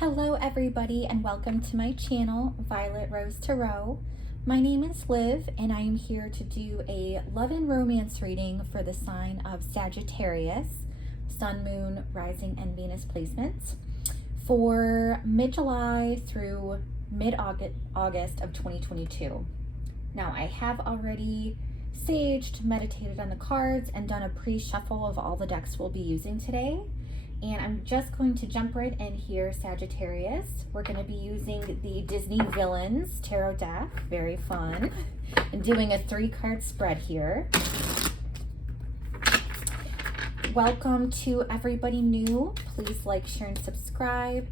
Hello everybody and welcome to my channel, Violet Rose Tarot. My name is Liv and I am here to do a love and romance reading for the sign of Sagittarius, Sun, Moon, Rising, and Venus placements for mid-July through mid-August of 2022. Now I have already saged, meditated on the cards, and done a pre-shuffle of all the decks we'll be using today. And I'm just going to jump right in here, Sagittarius. We're going to be using the Disney Villains Tarot deck, very fun, and doing a 3-card spread here. Welcome to everybody new. Please like, share, and subscribe.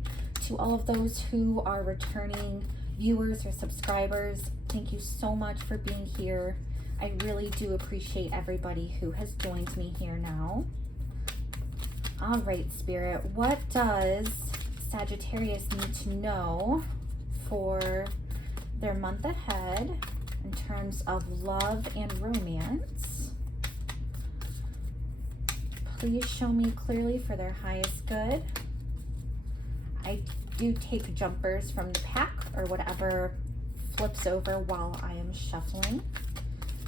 To all of those who are returning viewers or subscribers, thank you so much for being here. I really do appreciate everybody who has joined me here now. All right, Spirit, what does Sagittarius need to know for their month ahead in terms of love and romance? Please show me clearly for their highest good. I do take jumpers from the pack or whatever flips over while I am shuffling.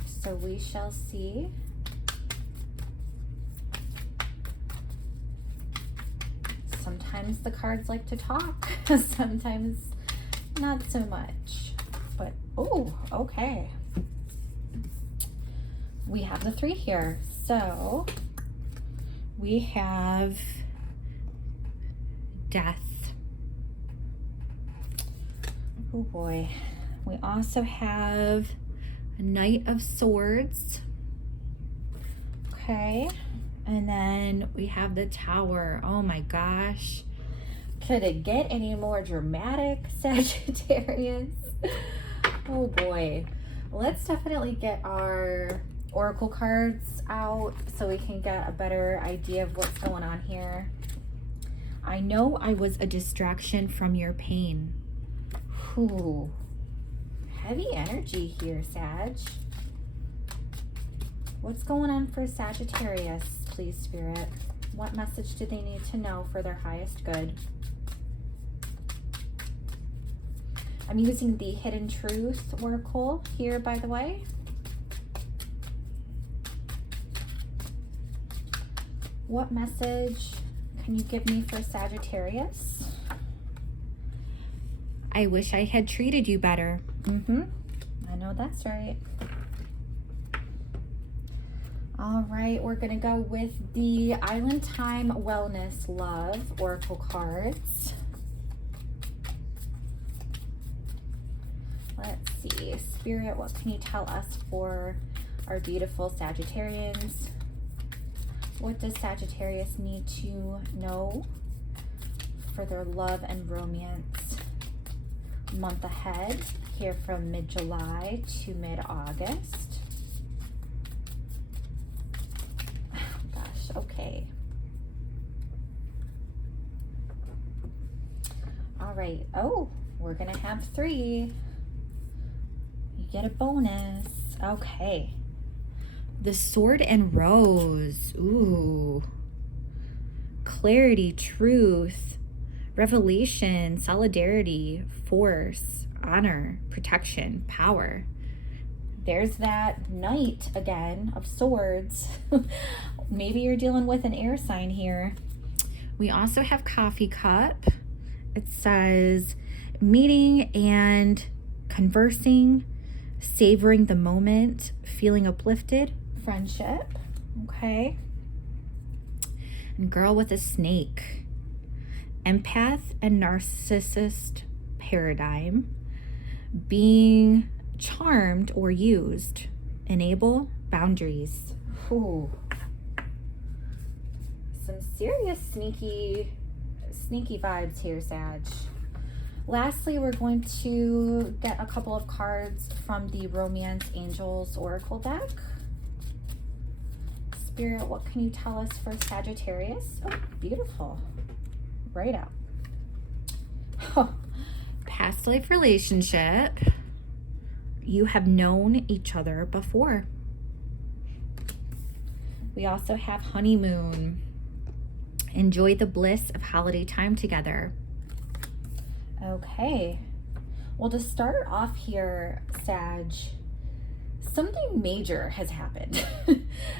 So we shall see. Sometimes the cards like to talk, sometimes not so much, but oh, okay. We have the 3 here. So we have death. Oh boy. We also have a Knight of Swords. Okay. And then we have the Tower. Oh my gosh. Could it get any more dramatic, Sagittarius? Oh boy. Let's definitely get our oracle cards out so we can get a better idea of what's going on here. I know I was a distraction from your pain. Whew. Heavy energy here, Sag. What's going on for Sagittarius, please, Spirit? What message do they need to know for their highest good? I'm using the Hidden Truth Oracle here, by the way. What message can you give me for Sagittarius? I wish I had treated you better. I know that's right. All right, we're gonna go with the Island Time Wellness Love Oracle cards. Let's see, Spirit, what can you tell us for our beautiful Sagittarians? What does Sagittarius need to know for their love and romance month ahead, here from mid-July to mid-August? Okay. All right. Oh, we're gonna have 3. You get a bonus. Okay. The Sword and Rose. Ooh. Clarity, truth, revelation, solidarity, force, honor, protection, power. There's that Knight again of Swords. Maybe you're dealing with an air sign here. We also have Coffee Cup. It says meeting and conversing, savoring the moment, feeling uplifted, friendship. Okay. And Girl with a Snake. Empath and narcissist paradigm. Being charmed or used. Enable boundaries. Ooh. Some serious sneaky vibes here, Sag. Lastly, we're going to get a couple of cards from the Romance Angels Oracle deck. Spirit, what can you tell us for Sagittarius? Oh, beautiful. Right out. Oh, past life relationship. You have known each other before. We also have honeymoon. Enjoy the bliss of holiday time together. Okay. Well, to start off here, Sag, something major has happened.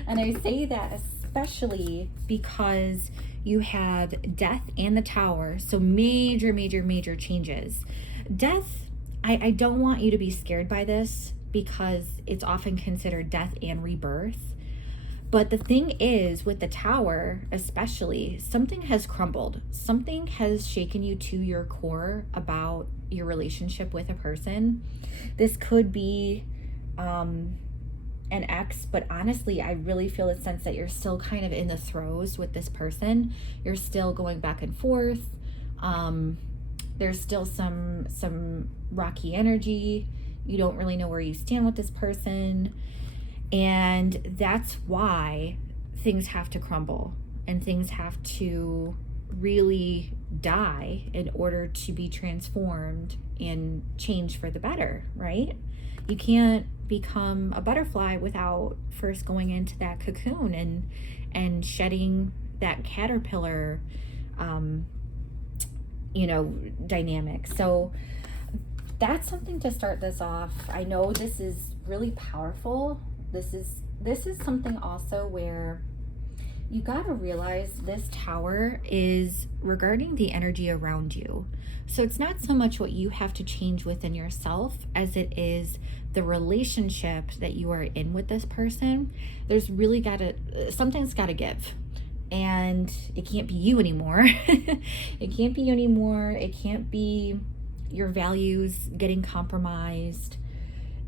And I say that especially because you have death and the tower. So major, major, major changes. Death, I don't want you to be scared by this because it's often considered death and rebirth. But the thing is, with the tower, especially, something has crumbled. Something has shaken you to your core about your relationship with a person. This could be an ex, but honestly, I really feel a sense that you're still kind of in the throes with this person. You're still going back and forth. There's still some rocky energy. You don't really know where you stand with this person. And that's why things have to crumble and things have to really die in order to be transformed and change for the better, right? You can't become a butterfly without first going into that cocoon and shedding that caterpillar, dynamic. So that's something to start this off. I know this is really powerful. This is something also where you got to realize this tower is regarding the energy around you. So it's not so much what you have to change within yourself as it is the relationship that you are in with this person. There's really something's got to give. And it can't be you anymore. It can't be you anymore. It can't be your values getting compromised.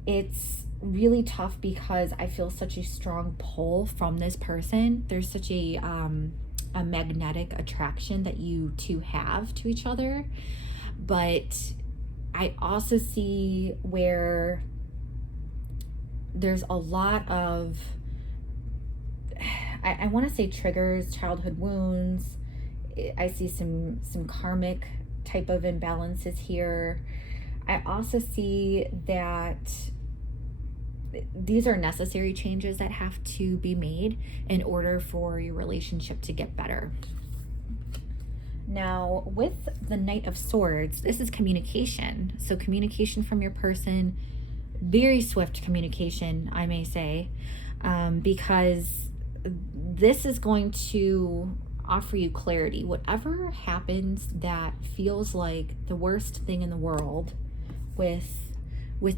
It's really tough because I feel such a strong pull from this person. There's such a magnetic attraction that you two have to each other. But I also see where there's a lot of, I want to say triggers, childhood wounds. I see some karmic type of imbalances here. I also see that these are necessary changes that have to be made in order for your relationship to get better. Now, with the Knight of Swords, this is communication. So communication from your person, very swift communication, I may say, because this is going to offer you clarity. Whatever happens that feels like the worst thing in the world with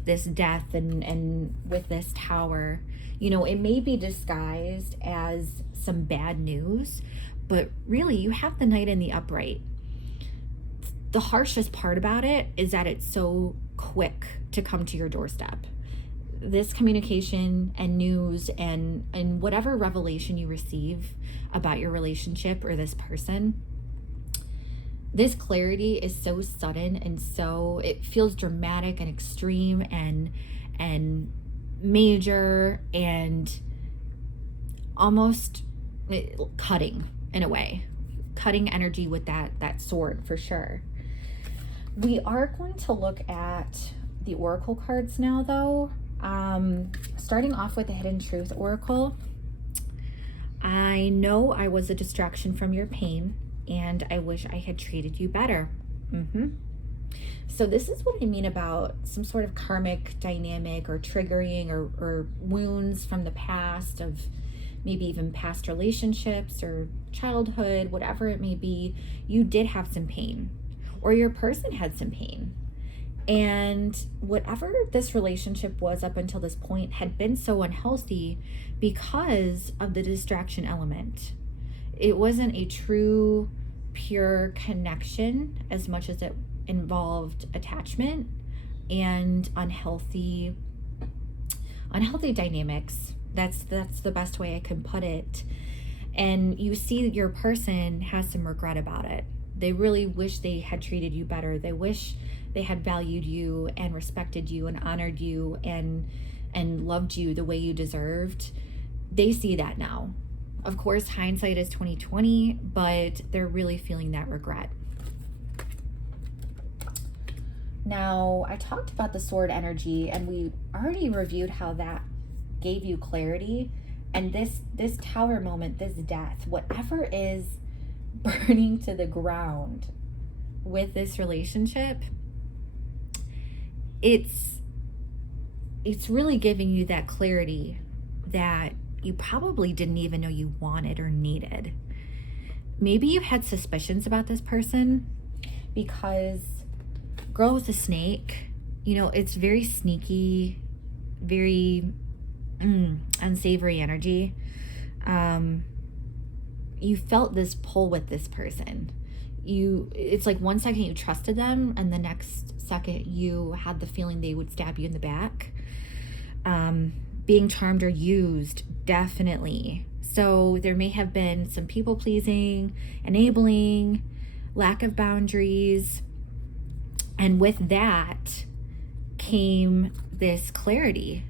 this death and with this tower, it may be disguised as some bad news, but really you have the Knight in the upright. The harshest part about it is that it's so quick to come to your doorstep. This communication and news and whatever revelation you receive about your relationship or this person, this clarity is so sudden and so it feels dramatic and extreme and major and almost cutting in a way, cutting energy with that sword for sure. We are going to look at the oracle cards now though. Starting off with the Hidden Truth Oracle. I know I was a distraction from your pain and I wish I had treated you better. So this is what I mean about some sort of karmic dynamic or triggering or wounds from the past, of maybe even past relationships or childhood, whatever it may be. You did have some pain, or your person had some pain. And whatever this relationship was up until this point had been so unhealthy because of the distraction element. It wasn't a true, pure connection as much as it involved attachment and unhealthy dynamics. That's the best way I can put it. And you see your person has some regret about it. They really wish they had treated you better. They wish they had valued you and respected you and honored you and loved you the way you deserved. They see that now. Of course, hindsight is 20/20, but they're really feeling that regret. Now, I talked about the sword energy, and we already reviewed how that gave you clarity. And this tower moment, this death, whatever is burning to the ground, with this relationship, it's really giving you that clarity that you probably didn't even know you wanted or needed. Maybe you had suspicions about this person because girl with the snake, it's very sneaky, very unsavory energy. You felt this pull with this person. It's like 1 second you trusted them, and the next second you had the feeling they would stab you in the back. Being charmed or used, definitely. So there may have been some people pleasing, enabling, lack of boundaries. And with that came this clarity,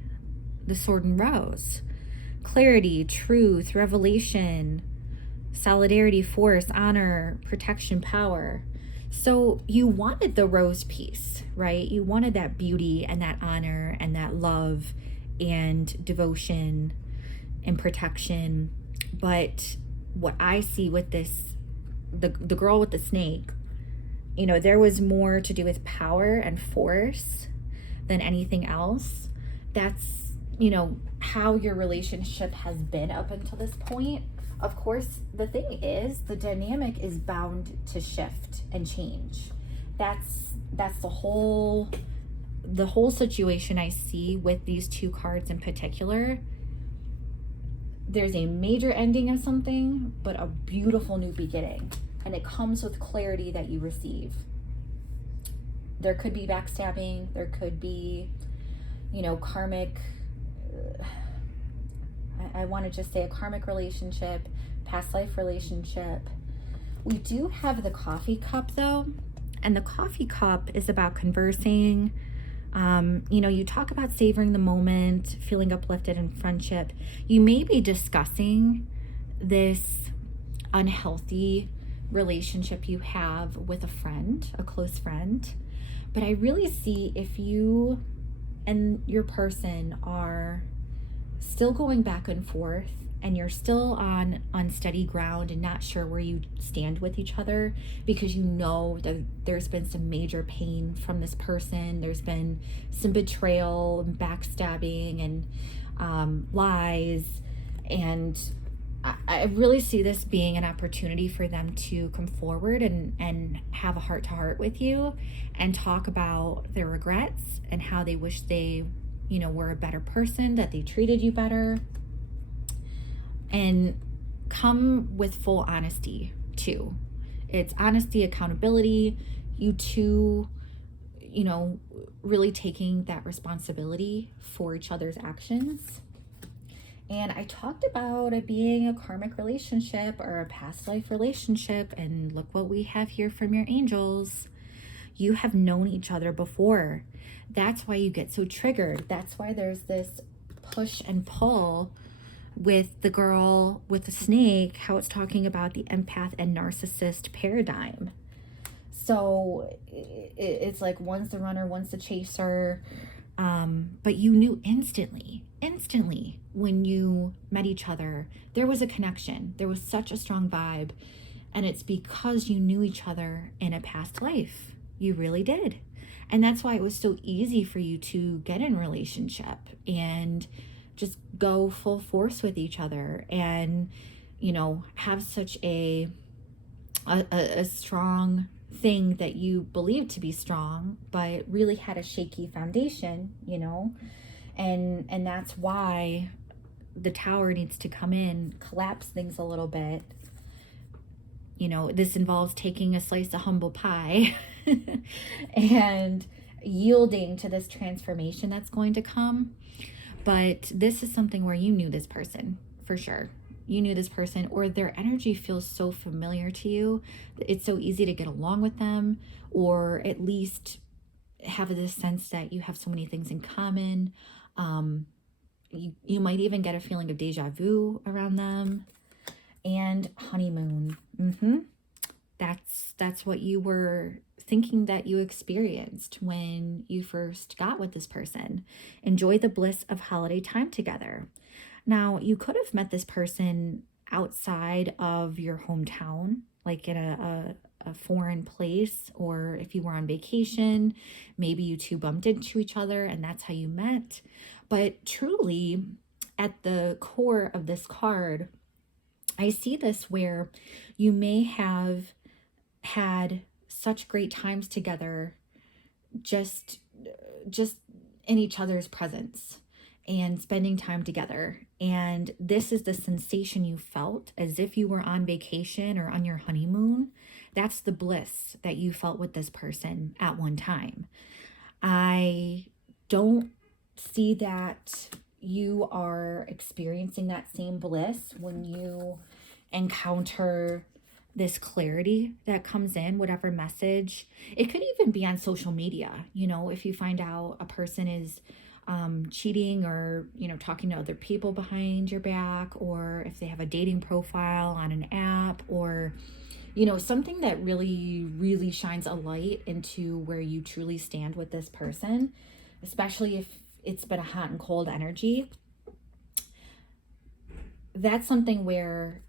the sword and rose. Clarity, truth, revelation, solidarity, force, honor, protection, power. So you wanted the rose piece, right? You wanted that beauty and that honor and that love and devotion and protection. But what I see with this, the girl with the snake, there was more to do with power and force than anything else. That's, how your relationship has been up until this point. Of course, the thing is, the dynamic is bound to shift and change. That's the whole situation I see with these two cards in particular. There's a major ending of something, but a beautiful new beginning. And it comes with clarity that you receive. There could be backstabbing. There could be, karmic, I want to just say a karmic relationship, past life relationship. We do have the coffee cup though. And the coffee cup is about conversing. You talk about savoring the moment, feeling uplifted in friendship. You may be discussing this unhealthy relationship you have with a friend, a close friend. But I really see if you and your person are still going back and forth and you're still on unsteady ground and not sure where you stand with each other because that there's been some major pain from this person, there's been some betrayal and backstabbing and lies, and I really see this being an opportunity for them to come forward and have a heart-to-heart with you and talk about their regrets and how they wish they, were a better person, that they treated you better, and come with full honesty too. It's honesty, accountability, you two, really taking that responsibility for each other's actions. And I talked about it being a karmic relationship or a past life relationship. And look what we have here from your angels. You have known each other before. That's why you get so triggered. That's why there's this push and pull with the girl with the snake, how it's talking about the empath and narcissist paradigm. So it's like one's the runner, one's the chaser. But you knew instantly when you met each other, there was a connection. There was such a strong vibe. And it's because you knew each other in a past life. You really did. And that's why it was so easy for you to get in a relationship and just go full force with each other and, have such a strong thing that you believed to be strong, but really had a shaky foundation, and that's why the tower needs to come in, collapse things a little bit. This involves taking a slice of humble pie and yielding to this transformation that's going to come. But this is something where you knew this person for sure. You knew this person, or their energy feels so familiar to you. It's so easy to get along with them, or at least have this sense that you have so many things in common. You might even get a feeling of deja vu around them. And honeymoon. That's what you were thinking that you experienced when you first got with this person. Enjoy the bliss of holiday time together. Now, you could have met this person outside of your hometown, like in a a foreign place, or if you were on vacation, maybe you two bumped into each other and that's how you met. But truly, at the core of this card, I see this where you may have had such great times together, just in each other's presence and spending time together. And this is the sensation you felt as if you were on vacation or on your honeymoon. That's the bliss that you felt with this person at one time. I don't see that you are experiencing that same bliss when you encounter this clarity that comes in, whatever message. It could even be on social media. You know, if you find out a person is cheating or, you know, talking to other people behind your back, or if they have a dating profile on an app, or, you know, something that really shines a light into where you truly stand with this person, especially if it's been a hot and cold energy. That's something where,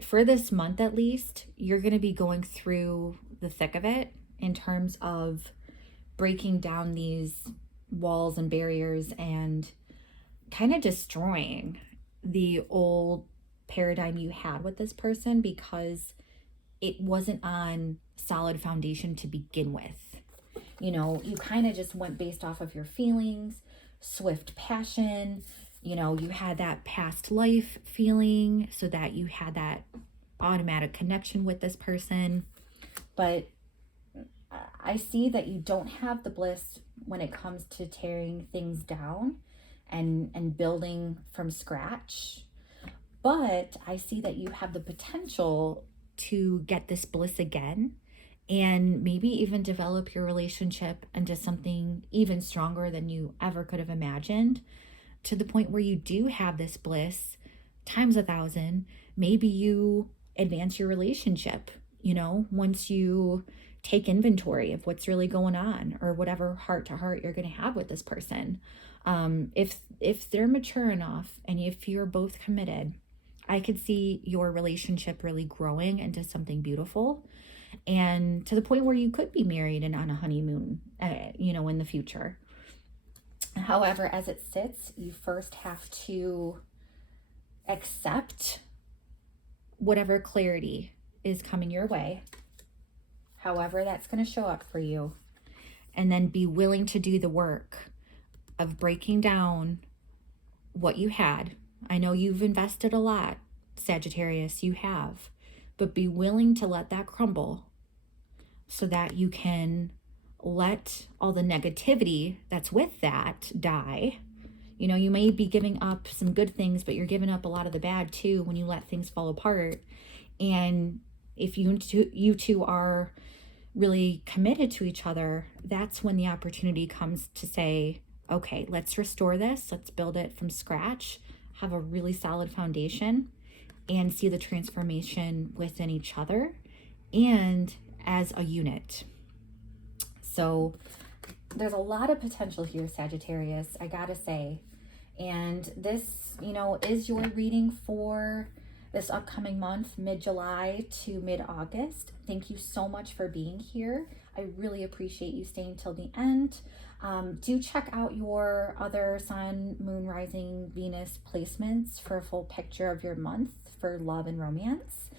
for this month at least, you're going to be going through the thick of it in terms of breaking down these walls and barriers and kind of destroying the old paradigm you had with this person, because it wasn't on solid foundation to begin with. You know, you kind of just went based off of your feelings, swift passion. You know, you had that past life feeling, so that you had that automatic connection with this person. But I see that you don't have the bliss when it comes to tearing things down and building from scratch. But I see that you have the potential to get this bliss again, and maybe even develop your relationship into something even stronger than you ever could have imagined, to the point where you do have this bliss times 1,000. Maybe you advance your relationship, you know, once you take inventory of what's really going on, or whatever heart to heart you're going to have with this person. If they're mature enough and if you're both committed, I could see your relationship really growing into something beautiful, and to the point where you could be married and on a honeymoon, you know, in the future. However, as it sits, you first have to accept whatever clarity is coming your way, however that's going to show up for you, and then be willing to do the work of breaking down what you had. I know you've invested a lot, Sagittarius, you have, but be willing to let that crumble so that you can let all the negativity that's with that die. You know, you may be giving up some good things, but you're giving up a lot of the bad too when you let things fall apart. And if you two are really committed to each other, that's when the opportunity comes to say, okay, let's restore this. Let's build it from scratch, have a really solid foundation, and see the transformation within each other and as a unit. So there's a lot of potential here, Sagittarius, I gotta say. And this, you know, is your reading for this upcoming month, mid-July to mid-August. Thank you so much for being here. I really appreciate you staying till the end. Do check out your other Sun, Moon, Rising, Venus placements for a full picture of your month for love and romance.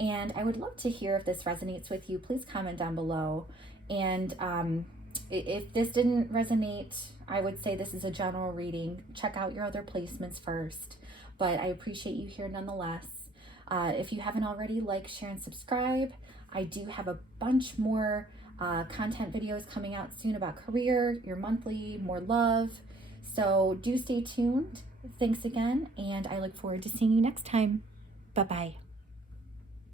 And I would love to hear if this resonates with you. Please comment down below. And if this didn't resonate, I would say this is a general reading. Check out your other placements first. But I appreciate you here nonetheless. If you haven't already, like, share, and subscribe. I do have a bunch more content videos coming out soon about career, your monthly, more love. So do stay tuned. Thanks again, and I look forward to seeing you next time. Bye-bye.